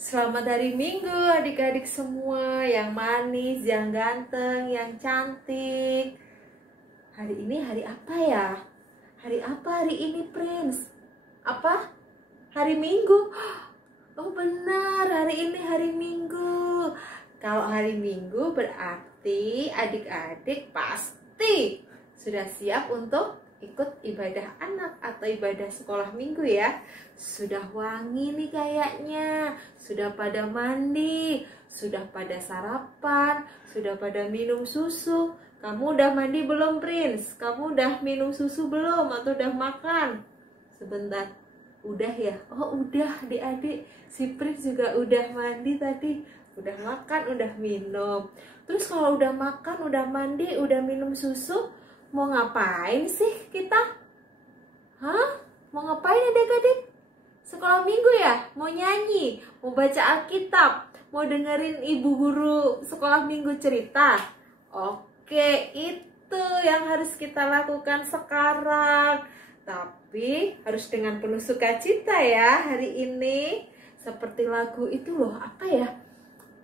Selamat hari Minggu adik-adik semua yang manis, yang ganteng, yang cantik. Hari ini hari apa ya? Hari apa hari ini, Prince? Apa? Hari Minggu? Oh benar, hari ini hari Minggu. Kalau hari Minggu berarti adik-adik pasti sudah siap untuk ikut ibadah anak atau ibadah sekolah minggu ya. Sudah wangi nih kayaknya, sudah pada mandi, sudah pada sarapan, sudah pada minum susu. Kamu udah mandi belum, Prince? Kamu udah minum susu belum atau udah makan? Sebentar. Udah ya? Oh udah adik-adik. Si Prince juga udah mandi tadi. Udah makan, udah minum. Terus kalau udah makan, udah mandi, udah minum susu, mau ngapain sih kita? Hah? Mau ngapain adik-adik? Sekolah minggu ya? Mau nyanyi? Mau baca Alkitab? Mau dengerin ibu guru sekolah minggu cerita? Oke, itu yang harus kita lakukan sekarang. Tapi harus dengan penuh sukacita ya hari ini. Seperti lagu itu loh, apa ya?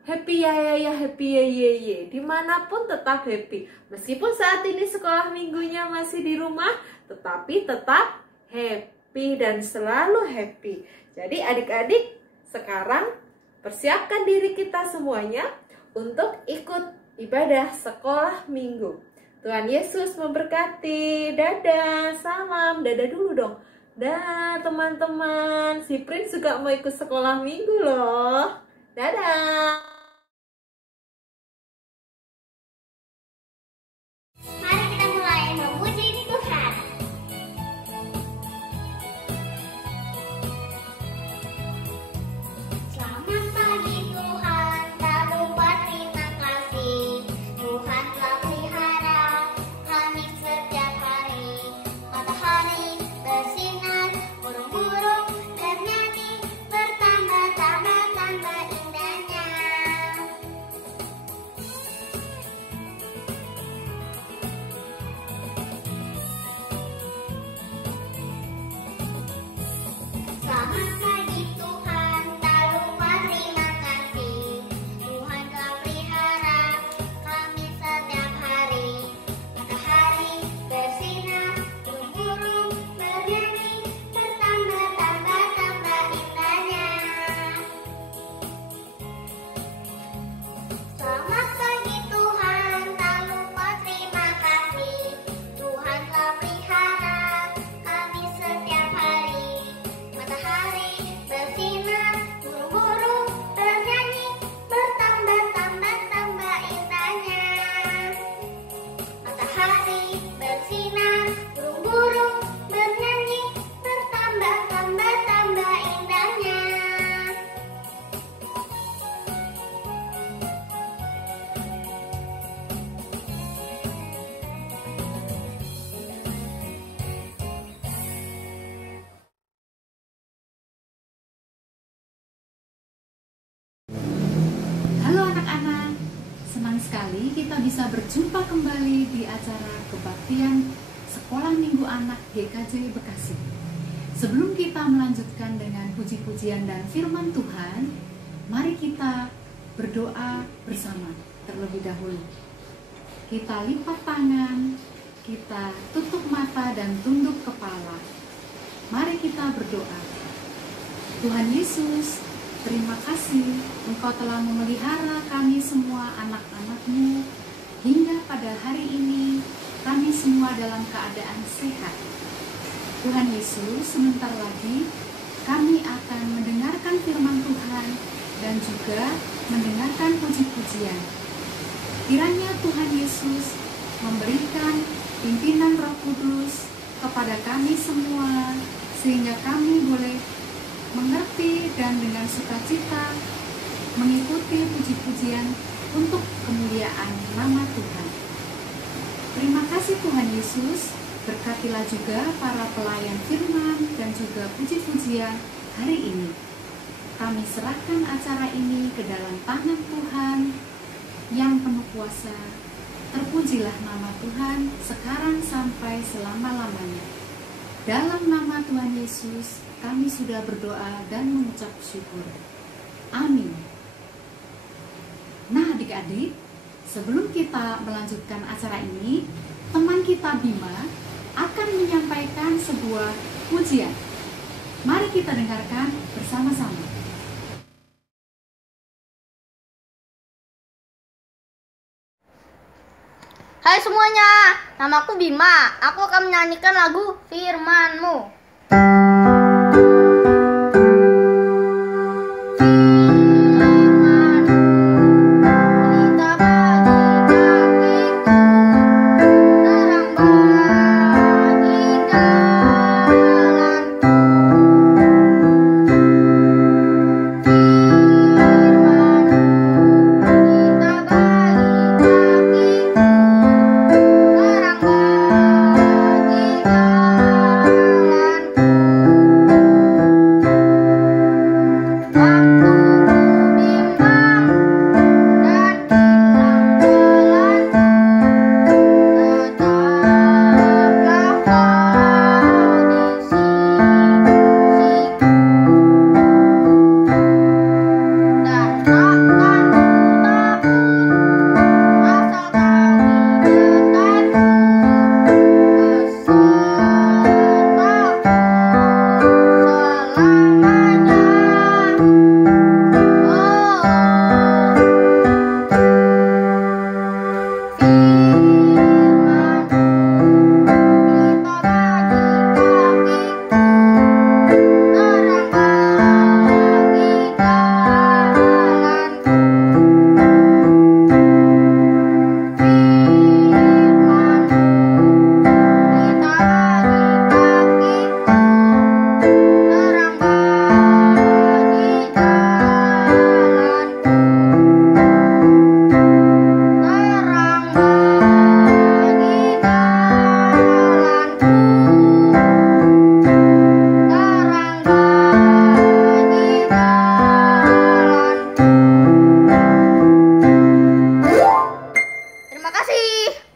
Happy ya ya ya, happy ya ya ya. Dimanapun tetap happy. Meskipun saat ini sekolah minggunya masih di rumah, tetapi tetap happy dan selalu happy. Jadi adik-adik sekarang persiapkan diri kita semuanya untuk ikut ibadah sekolah minggu. Tuhan Yesus memberkati. Dadah, salam. Dadah dulu dong. Dah teman-teman. Si Prince juga mau ikut sekolah minggu loh. Dadah. Sekali kita bisa berjumpa kembali di acara kebaktian Sekolah Minggu Anak GKJ Bekasi. Sebelum kita melanjutkan dengan puji-pujian dan firman Tuhan, mari kita berdoa bersama terlebih dahulu. Kita lipat tangan, kita tutup mata dan tunduk kepala. Mari kita berdoa. Tuhan Yesus, terima kasih Engkau telah memelihara kami semua anak-anak-Mu hingga pada hari ini kami semua dalam keadaan sehat. Tuhan Yesus, sebentar lagi kami akan mendengarkan firman Tuhan dan juga mendengarkan puji-pujian. Kiranya Tuhan Yesus memberikan pimpinan Roh Kudus kepada kami semua sehingga kami boleh mengerti dan dengan sukacita mengikuti puji-pujian untuk kemuliaan nama Tuhan. Terima kasih Tuhan Yesus, berkatilah juga para pelayan firman dan juga puji-pujian hari ini. Kami serahkan acara ini ke dalam tangan Tuhan yang penuh kuasa. Terpujilah nama Tuhan sekarang sampai selama-lamanya. Dalam nama Tuhan Yesus, kami sudah berdoa dan mengucap syukur. Amin. Nah adik-adik, sebelum kita melanjutkan acara ini, teman kita Bima akan menyampaikan sebuah pujian. Mari kita dengarkan bersama-sama. Hai semuanya, namaku Bima. Aku akan menyanyikan lagu Firman-Mu.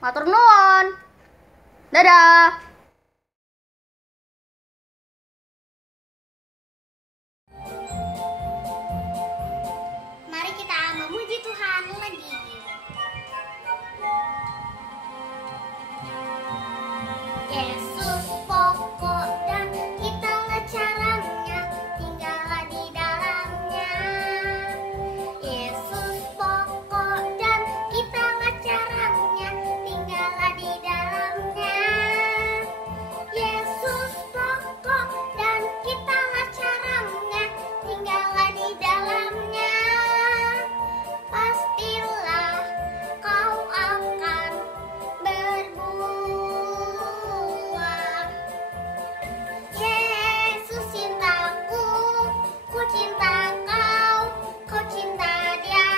Matur nuwun. Dadah. Mari kita memuji Tuhan lagi. Yesus pokok dan italah caranya, tinggallah di dalamnya. Yesus pokok dan italah caranya, tinggallah di dalamnya. Yesus pokok dan italah caranya, tinggallah di dalamnya. Pastilah kau akan berbuah. Yesus cintaku, ku cinta kau, kau cinta dia.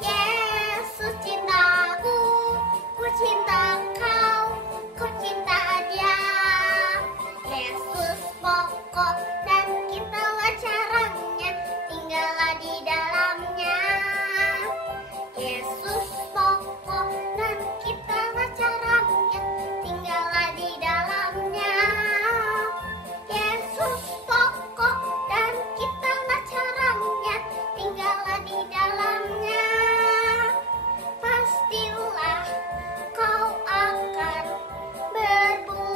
Yesus cintaku, ku cinta kau, kau cinta dia. Yesus pokok dan kitalah caranya, tinggallah di dalamnya. Yesus pokok dan kitalah caranya, tinggallah di dalamnya. Yesus pokok dan kitalah caranya, tinggallah di dalamnya. Pastilah kau akan berbuah.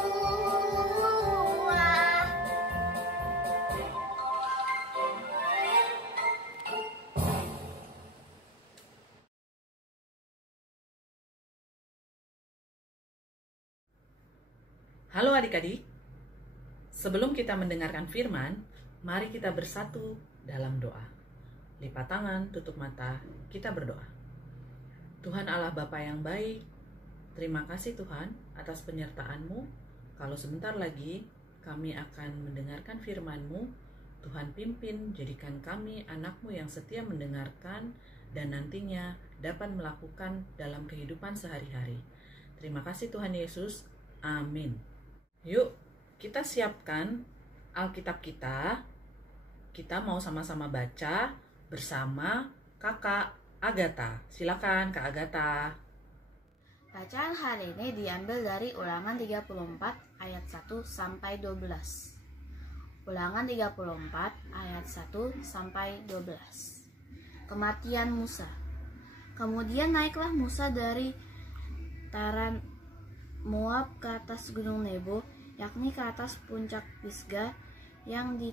Halo adik-adik, sebelum kita mendengarkan firman, mari kita bersatu dalam doa. Lipat tangan, tutup mata, kita berdoa. Tuhan Allah Bapa yang baik, terima kasih Tuhan atas penyertaan-Mu. Kalau sebentar lagi kami akan mendengarkan firman-Mu, Tuhan pimpin, jadikan kami anak-Mu yang setia mendengarkan dan nantinya dapat melakukan dalam kehidupan sehari-hari. Terima kasih Tuhan Yesus, amin. Yuk, kita siapkan Alkitab kita. Kita mau sama-sama baca bersama Kakak Agatha. Silakan Kak Agatha. Bacaan hari ini diambil dari Ulangan 34 ayat 1 sampai 12. Ulangan 34 ayat 1 sampai 12. Kematian Musa. Kemudian naiklah Musa dari Taran Moab ke atas gunung Nebo, yakni ke atas puncak Pisgah yang di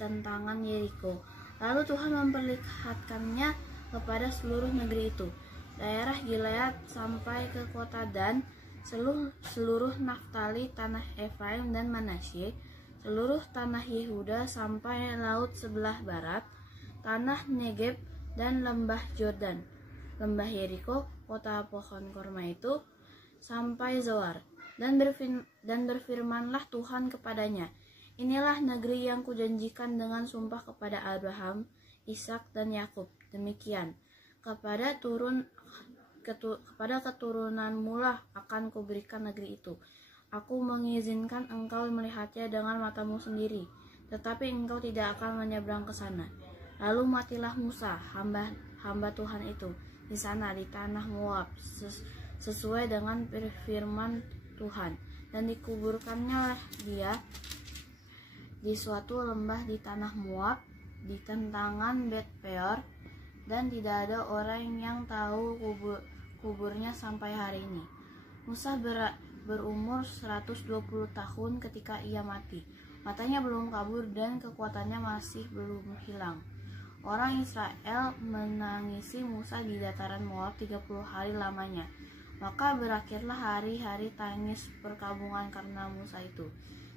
tentangan Yeriko. Lalu Tuhan memperlihatkannya kepada seluruh negeri itu, daerah Gilead sampai ke kota Dan, seluruh Naftali, tanah Efraim dan Manasye, seluruh tanah Yehuda sampai laut sebelah barat, tanah Negeb dan lembah Jordan, lembah Yeriko, kota pohon korma itu, sampai Zoar. Dan berfirmanlah Tuhan kepadanya, inilah negeri yang kujanjikan dengan sumpah kepada Abraham, Ishak dan Yakub. Demikian, kepada keturunanmu lah akan kuberikan negeri itu. Aku mengizinkan engkau melihatnya dengan matamu sendiri, tetapi engkau tidak akan menyeberang ke sana. Lalu matilah Musa, hamba Tuhan itu, di sana di tanah Moab, sesuai dengan firman Tuhan, dan dikuburkannya dia di suatu lembah di tanah Moab, di tentangan Bet Peor, dan tidak ada orang yang tahu kuburnya sampai hari ini. Musa berumur 120 tahun ketika ia mati. Matanya belum kabur dan kekuatannya masih belum hilang. Orang Israel menangisi Musa di dataran Moab 30 hari lamanya. Maka berakhirlah hari-hari tangis perkabungan karena Musa itu.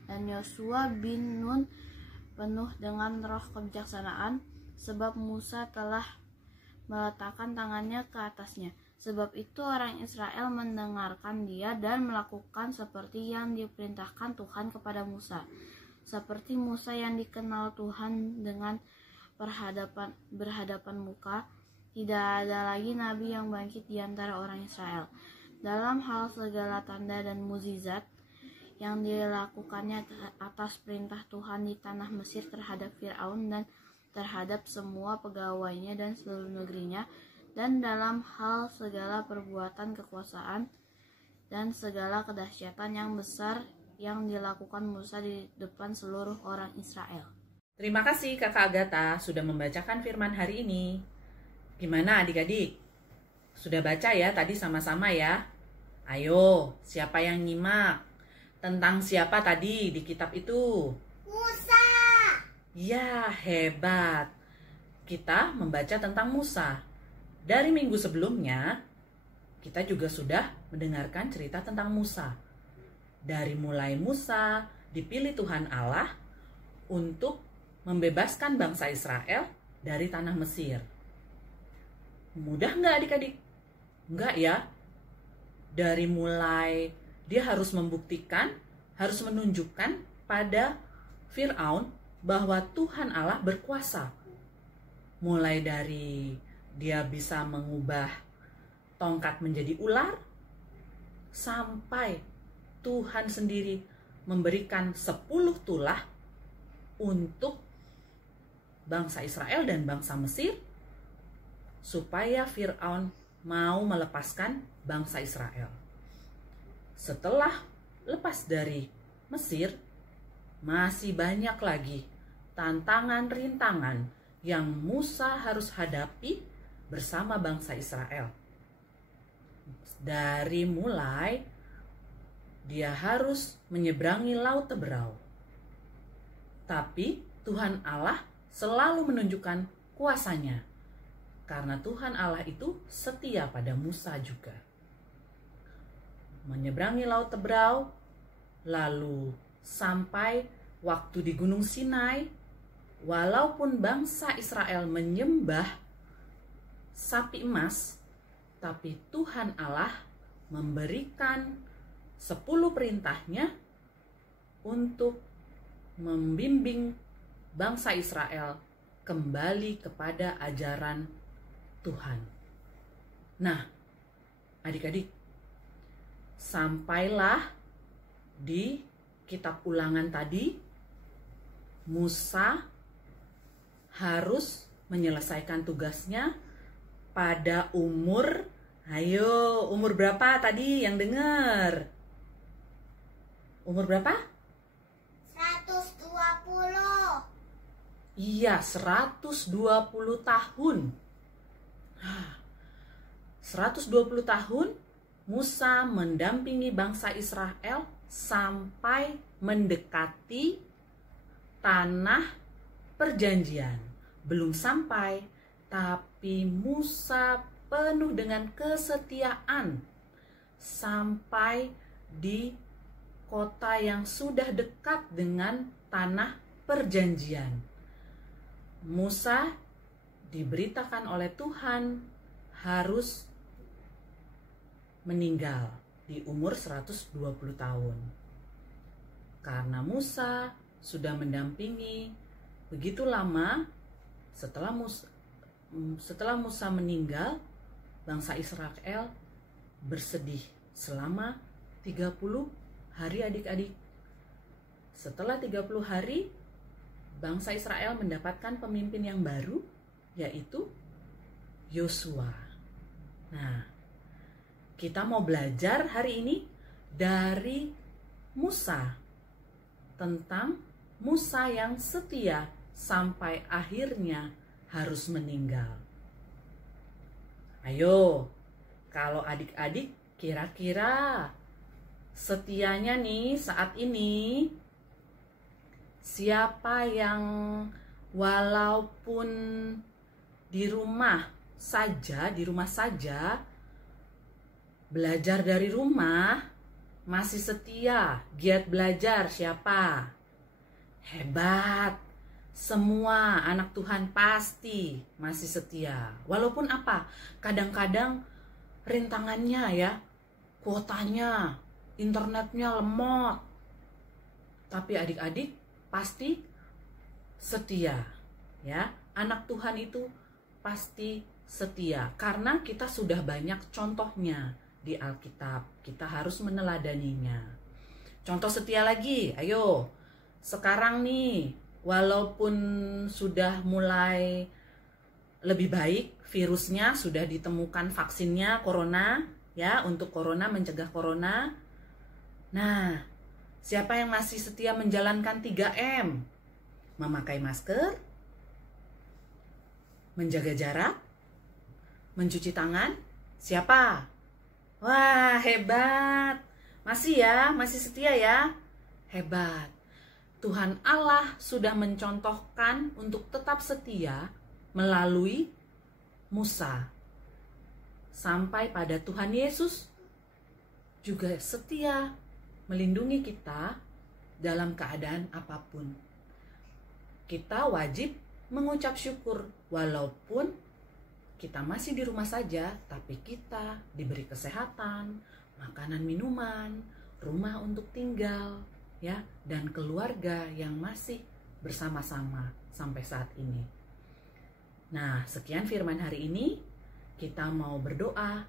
Dan Yosua bin Nun penuh dengan roh kebijaksanaan, sebab Musa telah meletakkan tangannya ke atasnya. Sebab itu orang Israel mendengarkan dia dan melakukan seperti yang diperintahkan Tuhan kepada Musa. Seperti Musa yang dikenal Tuhan dengan berhadapan muka, tidak ada lagi nabi yang bangkit di antara orang Israel. Dalam hal segala tanda dan mukjizat yang dilakukannya atas perintah Tuhan di tanah Mesir terhadap Firaun dan terhadap semua pegawainya dan seluruh negerinya, dan dalam hal segala perbuatan kekuasaan dan segala kedahsyatan yang besar yang dilakukan Musa di depan seluruh orang Israel. Terima kasih Kakak Agatha sudah membacakan firman hari ini. Gimana adik-adik? Sudah baca ya tadi sama-sama ya? Ayo, siapa yang nyimak? Tentang siapa tadi di kitab itu? Musa. Ya, hebat. Kita membaca tentang Musa. Dari minggu sebelumnya, kita juga sudah mendengarkan cerita tentang Musa. Dari mulai Musa dipilih Tuhan Allah untuk membebaskan bangsa Israel dari tanah Mesir. Mudah nggak adik-adik? Enggak ya. Dari mulai dia harus membuktikan, harus menunjukkan pada Firaun bahwa Tuhan Allah berkuasa. Mulai dari dia bisa mengubah tongkat menjadi ular, sampai Tuhan sendiri memberikan 10 tulah untuk bangsa Israel dan bangsa Mesir, supaya Firaun mau melepaskan bangsa Israel. Setelah lepas dari Mesir, masih banyak lagi tantangan-rintangan yang Musa harus hadapi bersama bangsa Israel. Dari mulai dia harus menyeberangi Laut Teberau. Tapi Tuhan Allah selalu menunjukkan kuasanya, karena Tuhan Allah itu setia pada Musa juga. Menyeberangi Laut Teberau, lalu sampai waktu di Gunung Sinai, walaupun bangsa Israel menyembah sapi emas, tapi Tuhan Allah memberikan 10 perintahnya untuk membimbing bangsa Israel kembali kepada ajaran Tuhan. Nah, adik-adik, sampailah di kitab Ulangan tadi, Musa harus menyelesaikan tugasnya pada umur, umur berapa tadi yang dengar? Umur berapa? 120. Iya, 120 tahun. 120 tahun Musa mendampingi bangsa Israel sampai mendekati tanah perjanjian. Belum sampai, tapi Musa penuh dengan kesetiaan sampai di kota yang sudah dekat dengan tanah perjanjian. Musa diberitakan oleh Tuhan harus meninggal di umur 120 tahun. Karena Musa sudah mendampingi begitu lama, setelah Musa meninggal, bangsa Israel bersedih selama 30 hari adik-adik. Setelah 30 hari, bangsa Israel mendapatkan pemimpin yang baru, yaitu Yosua. Nah, kita mau belajar hari ini dari Musa, tentang Musa yang setia sampai akhirnya harus meninggal. Ayo, kalau adik-adik kira-kira setianya nih saat ini, siapa yang walaupun di rumah saja, belajar dari rumah, masih setia, giat belajar, siapa? Hebat. Semua anak Tuhan pasti masih setia. Walaupun apa? Kadang-kadang rintangannya ya, kuotanya, internetnya lemot. Tapi adik-adik pasti setia, ya. Anak Tuhan itu pasti setia karena kita sudah banyak contohnya di Alkitab. Kita harus meneladaninya. Contoh setia lagi, ayo. Sekarang nih, walaupun sudah mulai lebih baik, virusnya sudah ditemukan vaksinnya corona, ya, untuk corona, mencegah corona. Nah, siapa yang masih setia menjalankan 3M? Memakai masker, menjaga jarak, mencuci tangan. Siapa? Wah, hebat. Masih ya, masih setia ya. Hebat. Tuhan Allah sudah mencontohkan untuk tetap setia melalui Musa. Sampai pada Tuhan Yesus juga setia melindungi kita dalam keadaan apapun. Kita wajib mengucap syukur walaupun kita masih di rumah saja, tapi kita diberi kesehatan, makanan, minuman, rumah untuk tinggal, ya, dan keluarga yang masih bersama-sama sampai saat ini. Nah, sekian firman hari ini. Kita mau berdoa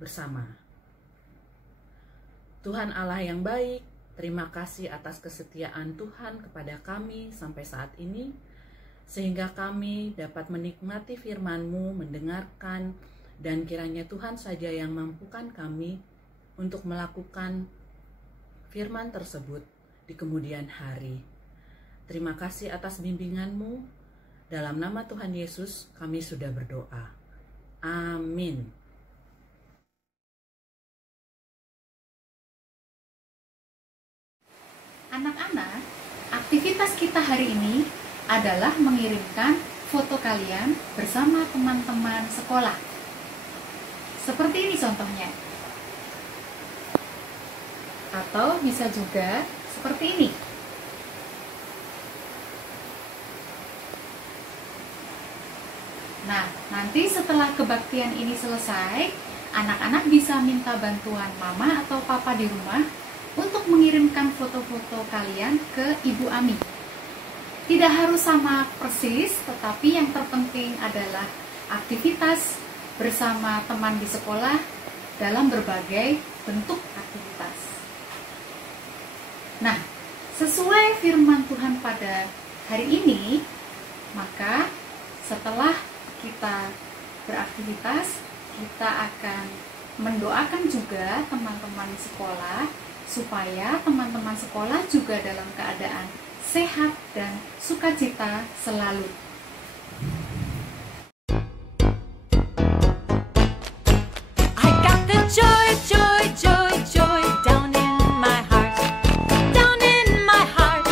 bersama. Tuhan Allah yang baik, terima kasih atas kesetiaan Tuhan kepada kami sampai saat ini, sehingga kami dapat menikmati firman-Mu, mendengarkan, dan kiranya Tuhan saja yang mampukan kami untuk melakukan firman tersebut di kemudian hari. Terima kasih atas bimbingan-Mu. Dalam nama Tuhan Yesus kami sudah berdoa. Amin. Anak-anak, aktivitas kita hari ini adalah mengirimkan foto kalian bersama teman-teman sekolah. Seperti ini contohnya. Atau bisa juga seperti ini. Nah, nanti setelah kebaktian ini selesai, anak-anak bisa minta bantuan mama atau papa di rumah untuk mengirimkan foto-foto kalian ke Ibu Ami. Tidak harus sama persis, tetapi yang terpenting adalah aktivitas bersama teman di sekolah dalam berbagai bentuk aktivitas. Nah, sesuai firman Tuhan pada hari ini, maka setelah kita beraktivitas, kita akan mendoakan juga teman-teman sekolah supaya teman-teman sekolah juga dalam keadaan sehat, dan sukacita selalu. I got the joy, joy, joy, joy down in my heart. Down in my heart.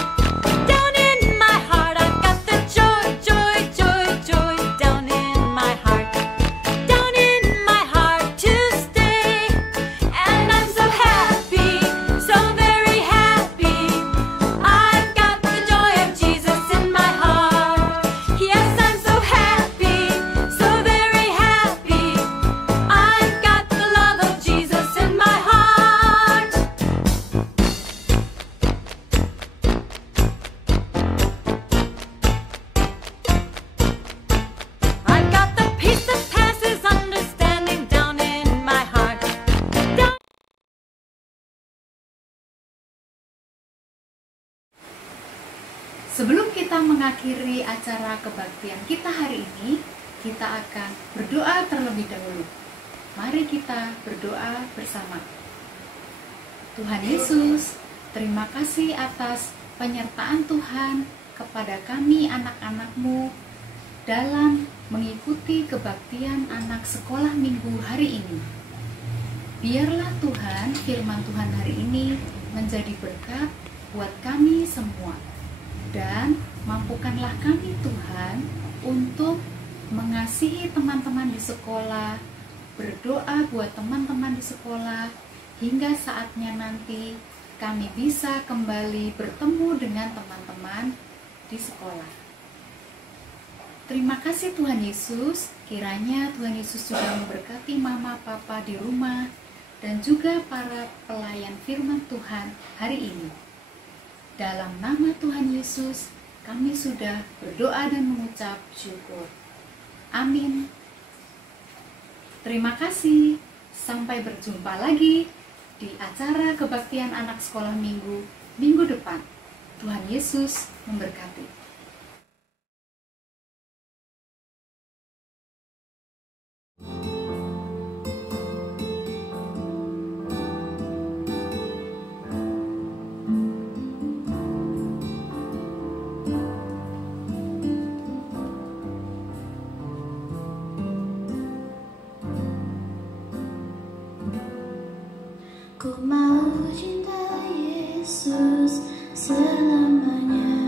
Down in my heart. I've got the joy, joy, joy, joy down in my heart. Down in my heart to stay. And I'm so happy, so very happy. I've got the joy of Jesus in my heart. Yes, I'm so happy, so very happy. I've got the love of Jesus in my heart. I've got the peace that passes understanding down in my heart. Down. Sebelum kita mengakhiri acara kebaktian kita hari ini, kita akan berdoa terlebih dahulu. Mari kita berdoa bersama. Tuhan Yesus, terima kasih atas penyertaan Tuhan kepada kami anak-anak-Mu dalam mengikuti kebaktian anak sekolah minggu hari ini. Biarlah Tuhan, firman Tuhan hari ini menjadi berkat buat kami semua. Dan mampukanlah kami Tuhan untuk mengasihi teman-teman di sekolah, berdoa buat teman-teman di sekolah, hingga saatnya nanti kami bisa kembali bertemu dengan teman-teman di sekolah. Terima kasih Tuhan Yesus, kiranya Tuhan Yesus sudah memberkati mama papa di rumah dan juga para pelayan firman Tuhan hari ini. Dalam nama Tuhan Yesus, kami sudah berdoa dan mengucap syukur. Amin. Terima kasih. Sampai berjumpa lagi di acara kebaktian anak sekolah minggu depan. Tuhan Yesus memberkati. Ku mau cinta Yesus selamanya.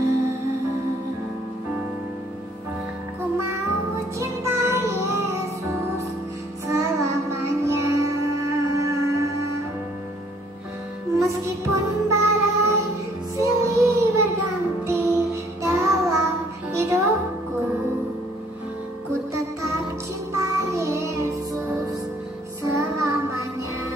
Ku mau cinta Yesus selamanya. Meskipun badai silih berganti dalam hidupku, ku tetap cinta Yesus selamanya.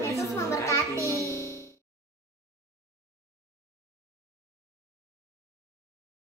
Yesus memberkati.